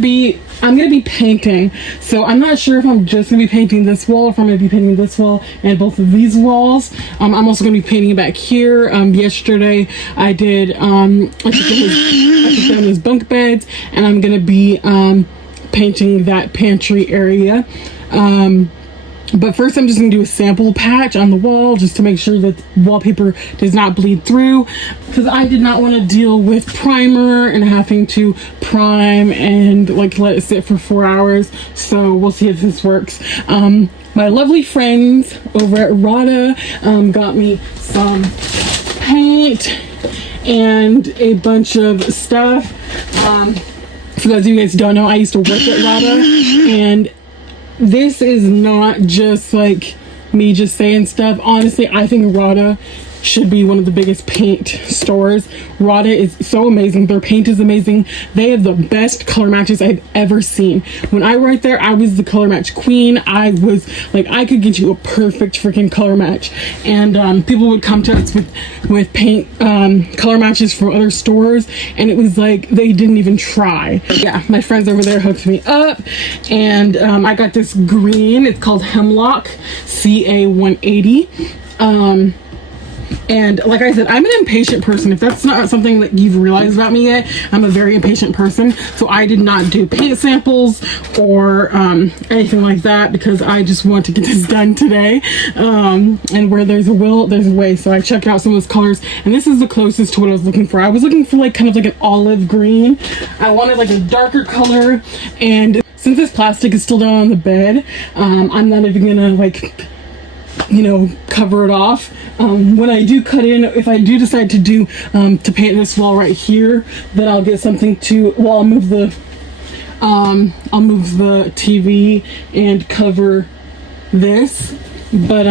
gonna be painting. So I'm not sure if I'm just gonna be painting this wall, or if I'm gonna be painting this wall and both of these walls. I'm also gonna be painting back here. Yesterday I did I took down his bunk beds, and I'm gonna be painting that pantry area. But first I'm just going to do a sample patch on the wall just to make sure that wallpaper does not bleed through, because I did not want to deal with primer and having to prime and like let it sit for 4 hours. So we'll see if this works. My lovely friends over at Rada got me some paint and a bunch of stuff. For those of you guys who don't know, I used to work at Rada, and this is not just like me just saying stuff. Honestly, I think Rada should be one of the biggest paint stores. Rada is so amazing. Their paint is amazing. They have the best color matches I've ever seen. When I worked there, I was the color match queen. I was like, I could get you a perfect freaking color match. And people would come to us with paint color matches from other stores, and it was like they didn't even try. Yeah, my friends over there hooked me up, and I got this green. It's called Hemlock CA180. And like I said, I'm an impatient person. If that's not something that you've realized about me yet, I'm a very impatient person. So I did not do paint samples or anything like that, because I just want to get this done today. And where there's a will, there's a way. So I checked out some of those colors, and this is the closest to what I was looking for. I was looking for like kind of like an olive green. I wanted like a darker color, and since this plastic is still down on the bed, I'm not even gonna like, you know, cover it off. When I do cut in, if I do decide to do to paint this wall right here, then I'll get something to, well, I'll move the TV and cover this. But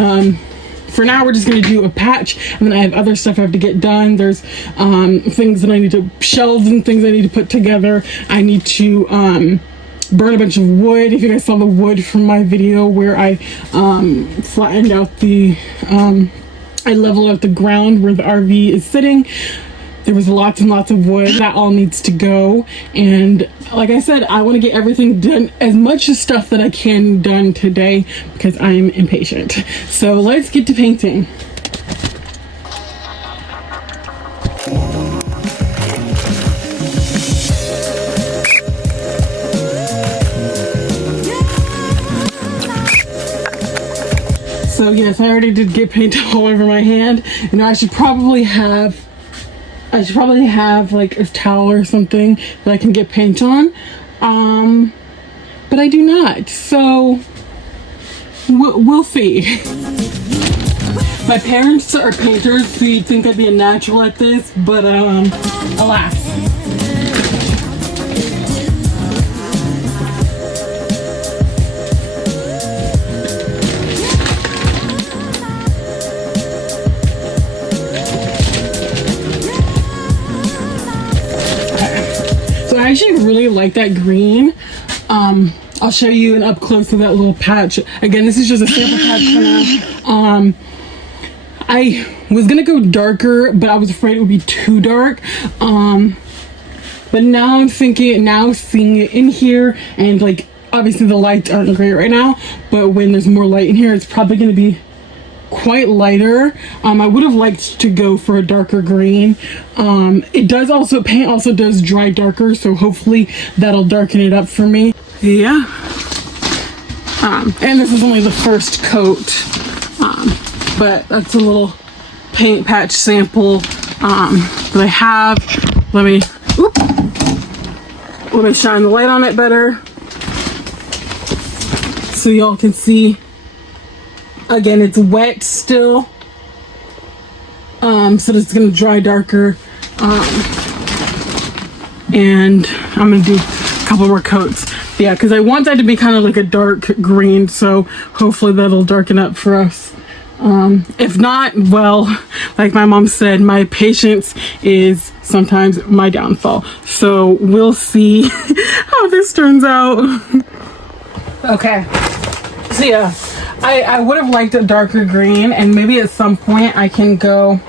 for now, we're just gonna do a patch, and then I have other stuff I have to get done. There's things that I need to, shelves and things I need to put together. I need to burn a bunch of wood. If you guys saw the wood from my video where I flattened out the I leveled out the ground where the RV is sitting, there was lots and lots of wood. That all needs to go. And like I said, I want to get everything done, as much stuff that I can done today, because I am impatient. So let's get to painting. So yes, I already did get paint all over my hand. You know, I should probably have like a towel or something that I can get paint on. But I do not. So we'll see. My parents are painters, so you'd think I'd be a natural at this, but alas. I actually really like that green. I'll show you an up close of that little patch. Again, this is just a sample patch for now. I was gonna go darker, but I was afraid it would be too dark. But now I'm thinking, now seeing it in here, and like obviously the lights aren't great right now, but when there's more light in here, it's probably gonna be quite lighter. I would have liked to go for a darker green. It does also, paint also does dry darker, so hopefully that'll darken it up for me. Yeah. And this is only the first coat, but that's a little paint patch sample that I have. Let me shine the light on it better so y'all can see. Again, it's wet still, so it's gonna dry darker, and I'm gonna do a couple more coats. Yeah, because I want that to be kind of like a dark green, so hopefully that'll darken up for us. If not, well, like my mom said, my patience is sometimes my downfall. So we'll see how this turns out. Okay, so yeah. I would have liked a darker green, and maybe at some point I can go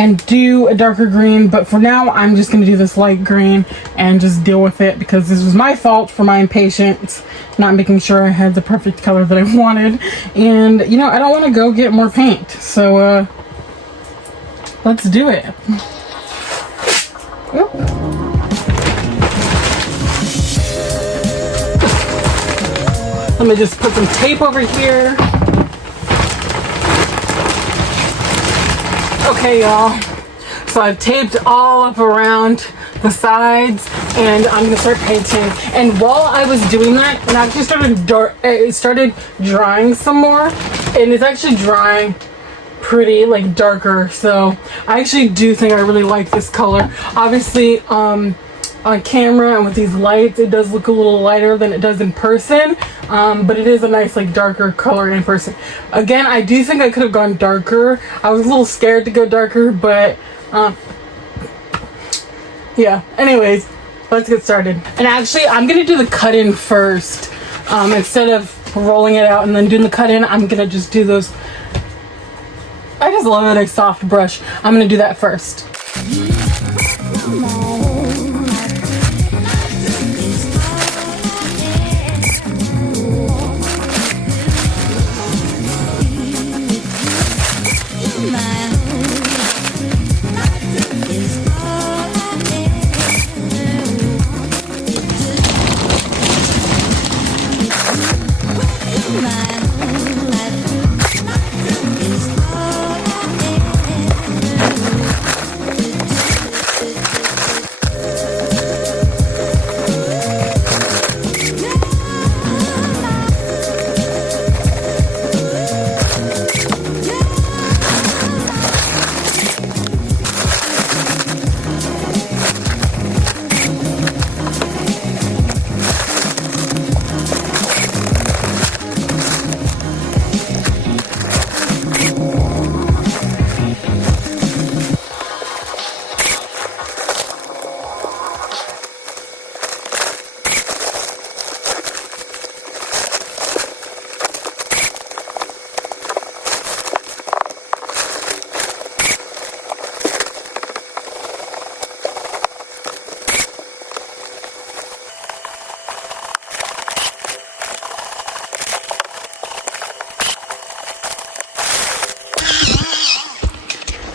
and do a darker green, but for now I'm just going to do this light green and just deal with it, because this was my fault for my impatience, not making sure I had the perfect color that I wanted. And you know, I don't want to go get more paint, so let's do it. Oop. Let me just put some tape over here. Okay, y'all, so I've taped all up around the sides, and I'm gonna start painting. And while I was doing that, it actually started drying some more, and it's actually drying pretty like darker. So I actually do think I really like this color. Obviously, on camera and with these lights, it does look a little lighter than it does in person, but it is a nice like darker color in person. Again, I do think I could have gone darker. I was a little scared to go darker, but yeah, anyways, let's get started. And actually, I'm gonna do the cut-in first. Instead of rolling it out and then doing the cut-in, I'm gonna just do those. I just love a nice soft brush. I'm gonna do that first.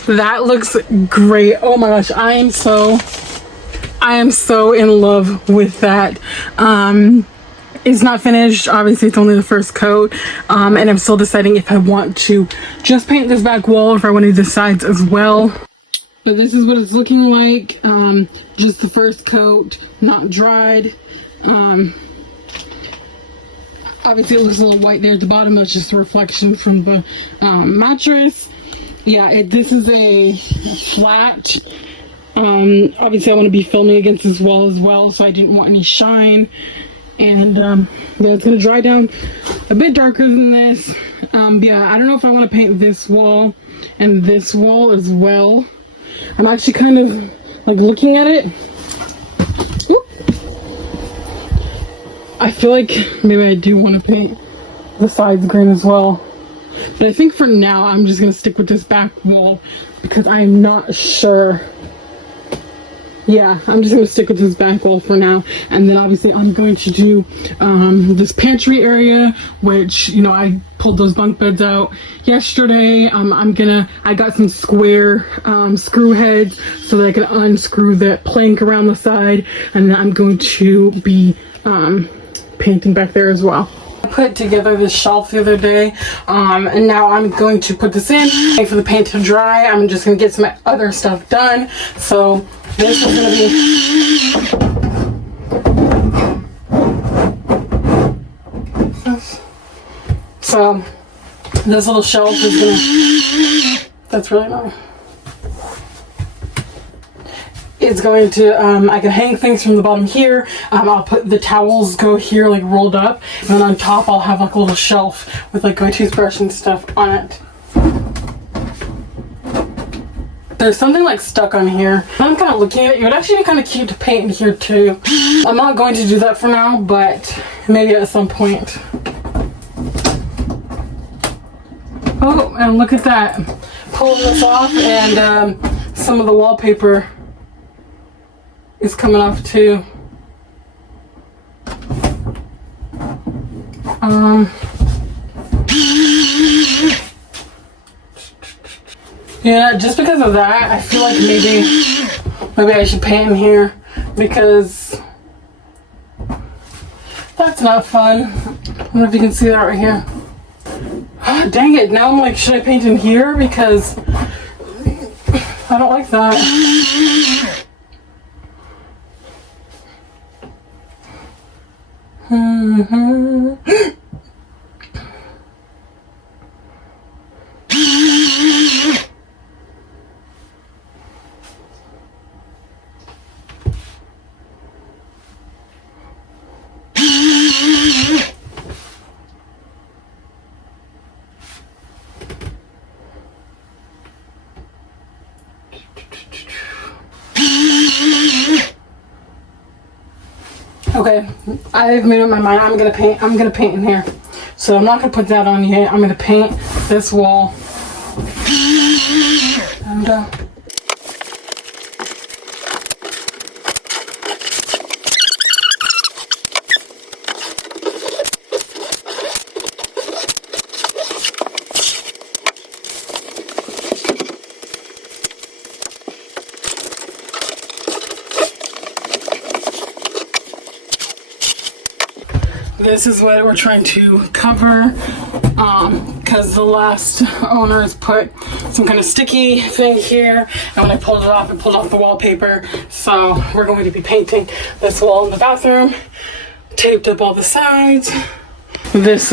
That looks great. Oh my gosh, I am so in love with that. It's not finished, obviously it's only the first coat, and I'm still deciding if I want to just paint this back wall or if I want to do the sides as well. But this is what it's looking like. Just the first coat, not dried. Obviously it looks a little white there at the bottom. That's just a reflection from the mattress. Yeah, this is a flat. Obviously I want to be filming against this wall as well, so I didn't want any shine. And yeah, it's going to dry down a bit darker than this. Yeah, I don't know if I want to paint this wall and this wall as well. I'm actually kind of like looking at it. Oop. I feel like maybe I do want to paint the sides green as well. But I think for now, I'm just going to stick with this back wall because I'm not sure. Yeah, I'm just going to stick with this back wall for now. And then obviously I'm going to do this pantry area, which, you know, I pulled those bunk beds out yesterday. I got some square screw heads so that I can unscrew the plank around the side. And then I'm going to be painting back there as well. I put together this shelf the other day, and now I'm going to put this in, wait for the paint to dry. I'm just going to get some other stuff done. So this is going to be... So this little shelf is going to... That's really nice. It's going to, I can hang things from the bottom here. I'll put the towels go here like rolled up, and then on top I'll have like a little shelf with like my toothbrush and stuff on it. There's something like stuck on here. I'm kind of looking at it. It would actually be kind of cute to paint in here too. I'm not going to do that for now, but maybe at some point. Oh, and look at that. Pulling this off, and some of the wallpaper is coming off too. Yeah, just because of that, I feel like maybe I should paint in here, because that's not fun. I don't know if you can see that right here. Oh, dang it, now I'm like, should I paint in here? Because I don't like that. Okay, I've made up my mind. I'm gonna paint in here. So I'm not gonna put that on yet. I'm gonna paint this wall. And this is what we're trying to cover, because the last owners put some kind of sticky thing here, and when I pulled it off, it pulled off the wallpaper. So we're going to be painting this wall in the bathroom, taped up all the sides. This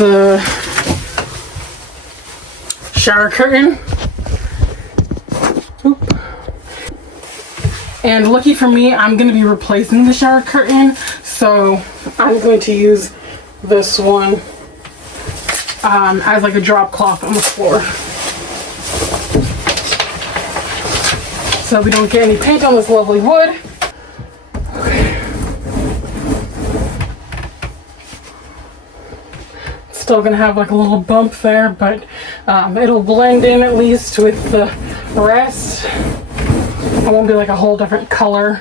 shower curtain. Oop. And lucky for me, I'm going to be replacing the shower curtain, so I'm going to use this one as like a drop cloth on the floor, so we don't get any paint on this lovely wood. Okay. Still gonna have like a little bump there, but it'll blend in at least with the rest. It won't be like a whole different color.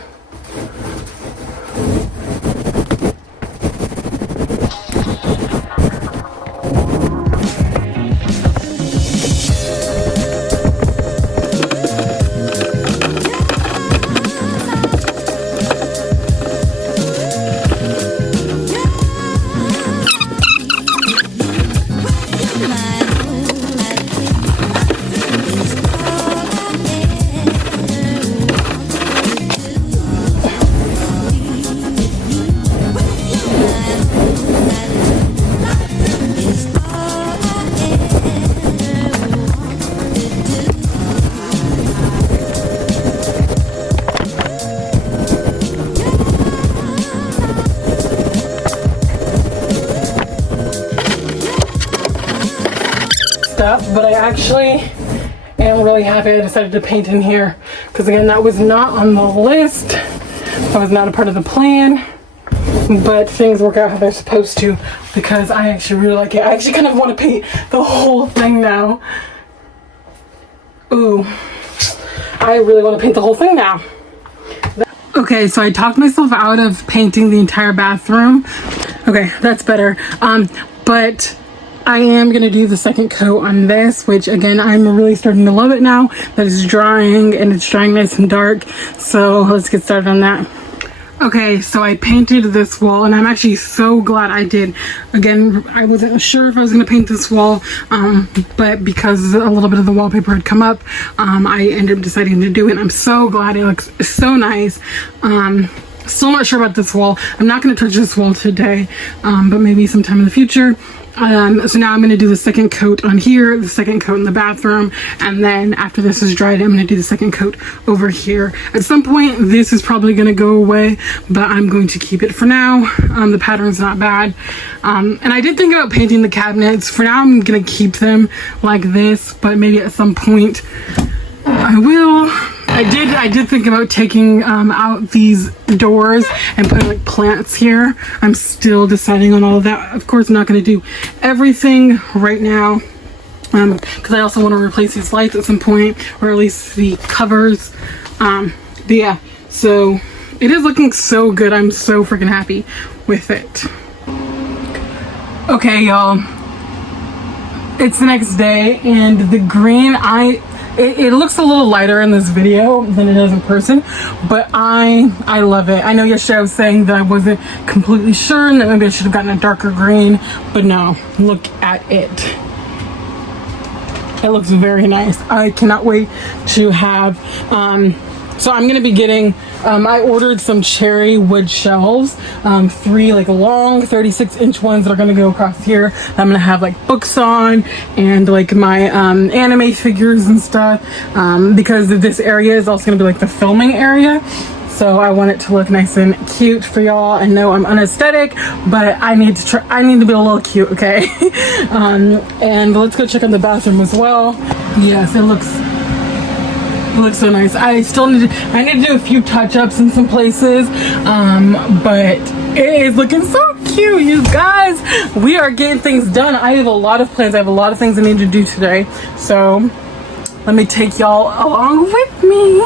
But I actually am really happy I decided to paint in here, because again, that was not on the list, that was not a part of the plan, but things work out how they're supposed to, because I actually really like it. I actually kind of want to paint the whole thing now. Ooh, I really want to paint the whole thing now. Okay, so I talked myself out of painting the entire bathroom. Okay, that's better. But I am going to do the second coat on this, which again, I'm really starting to love it now that it's drying, and it's drying nice and dark. So let's get started on that. Okay, so I painted this wall, and I'm actually so glad I did. Again, I wasn't sure if I was going to paint this wall, but because a little bit of the wallpaper had come up, I ended up deciding to do it. I'm so glad. It looks so nice. Still not sure about this wall. I'm not going to touch this wall today, but maybe sometime in the future. So now I'm going to do the second coat on here, the second coat in the bathroom, and then after this is dried, I'm going to do the second coat over here. At some point, this is probably going to go away, but I'm going to keep it for now. The pattern's not bad. And I did think about painting the cabinets. For now, I'm going to keep them like this, but maybe at some point I will. I did think about taking out these doors and putting like plants here. I'm still deciding on all of that. Of course, I'm not going to do everything right now, because I also want to replace these lights at some point, or at least the covers But yeah, so it is looking so good. I'm so freaking happy with it. Okay, y'all, it's the next day, and the green, it looks a little lighter in this video than it does in person, but I love it. I know yesterday I was saying that I wasn't completely sure and that maybe I should have gotten a darker green, but no, look at it. It looks very nice. I cannot wait to have, so I'm going to be getting, I ordered some cherry wood shelves, 3 like long 36-inch ones that are going to go across here. I'm going to have like books on and like my anime figures and stuff, because this area is also going to be like the filming area. So I want it to look nice and cute for y'all. I know I'm unaesthetic, but I need to be a little cute, okay? And let's go check on the bathroom as well. Yes, it looks so nice. I need to do a few touch-ups in some places, but it is looking so cute, you guys. We are getting things done. I have a lot of plans. I have a lot of things I need to do today. So let me take y'all along with me.